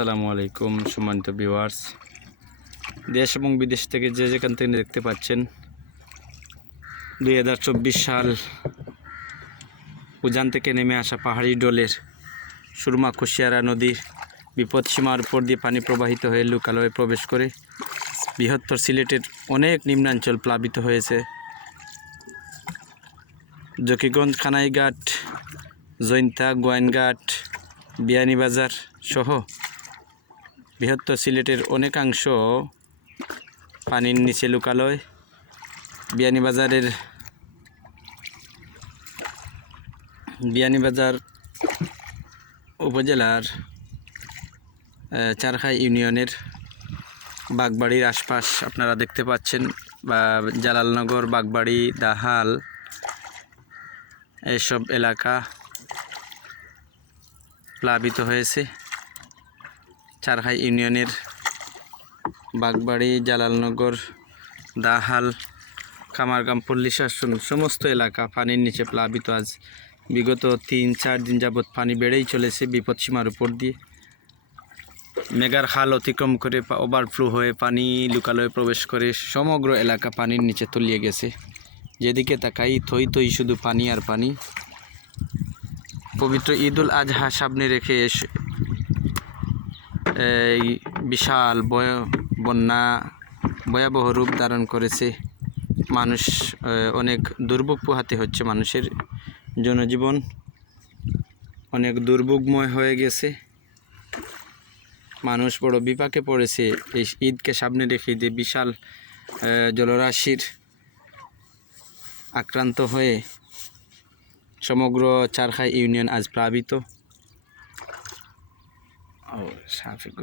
আসসালামু আলাইকুম সম্মানিত ভিউয়ার্স, দেশ এবং বিদেশ থেকে যে যেখান থেকে দেখতে পাচ্ছেন, 2024 সাল উজান থেকে নেমে আসা পাহাড়ি ডোলের সুরমা কুশিয়ারা নদীর বিপদসীমার উপর দিয়ে পানি প্রবাহিত হয়ে লোকালয়ে প্রবেশ করে বৃহত্তর সিলেটের অনেক নিম্নাঞ্চল প্লাবিত হয়েছে। জকিগঞ্জ, খানাইঘাট, জৈন্তা, গোয়াইনঘাট, বিয়ানীবাজার সহ বৃহত্তর সিলেটের অনেকাংশ পানির নিচে লোকালয়। বিয়ানীবাজার উপজেলার চারখাই ইউনিয়নের বাগবাড়ির আশপাশ আপনারা দেখতে পাচ্ছেন, বা জালালনগর, বাগবাড়ি, দাহাল এসব এলাকা প্লাবিত হয়েছে। চারখাই ইউনিয়নের বাগবাড়ি, জালালনগর, দাহাল, কামারগাম, পল্লী শাসন সমস্ত এলাকা পানির নিচে প্লাবিত। আজ বিগত 3-4 দিন যাবৎ পানি বেড়েই চলেছে বিপদসীমার উপর দিয়ে। মেগার খাল অতিক্রম করে ওভারফ্লো হয়ে পানি লোকালয়ে প্রবেশ করে সমগ্র এলাকা পানির নিচে তলিয়ে গেছে। যেদিকে তাকাই থই থই শুধু পানি আর পানি। পবিত্র ঈদুল আজহা সামনে রেখে এই বিশাল বন্যা ভয়াবহ রূপ ধারণ করেছে। মানুষ অনেক দুর্ভোগ পোহাতে হচ্ছে, মানুষের জনজীবন অনেক দুর্ভোগময় হয়ে গেছে। মানুষ বড় বিপাকে পড়েছে এই ঈদকে সামনে রেখে। যে বিশাল জলরাশির আক্রান্ত হয়ে সমগ্র চারখাই ইউনিয়ন আজ প্লাবিত। ও শাফিক